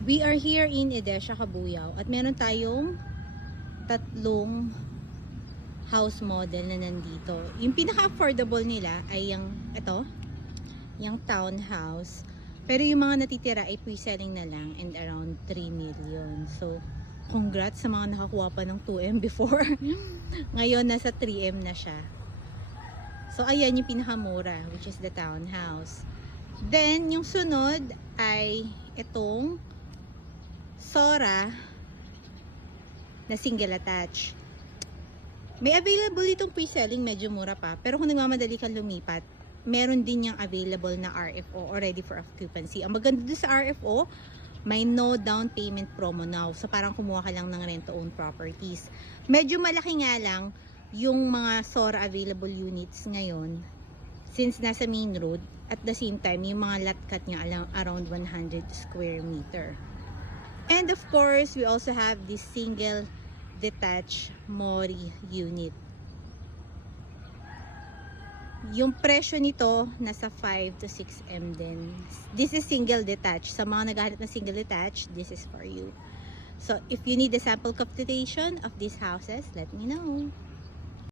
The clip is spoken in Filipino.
We are here in Edesha, Cabuyao at meron tayong tatlong house model na nandito. Yung pinaka-affordable nila ay yung townhouse. Pero yung mga natitira ay pre-selling na lang and around 3 million. So, congrats sa mga nakakuha pa ng 2M before. Ngayon, nasa 3M na siya. So, ayan yung pinakamura, which is the townhouse. Then, yung sunod ay itong Sora na single attach. May available itong pre-selling, medyo mura pa. Pero kung nagmamadali kang lumipat, meron din yung available na RFO or ready for occupancy. Ang maganda doon sa RFO, may no down payment promo now. So parang kumuha ka lang ng rent-to-own properties. Medyo malaki nga lang yung mga Sora available units ngayon since nasa main road. At the same time, yung mga lot cut niya around 100 square meter. And of course, we also have this single detached Mori unit. Yung presyo nito, nasa 5 to 6M din. This is single detached. Sa mga naghahanap ng single detached, this is for you. So, if you need a sample quotation of these houses, let me know.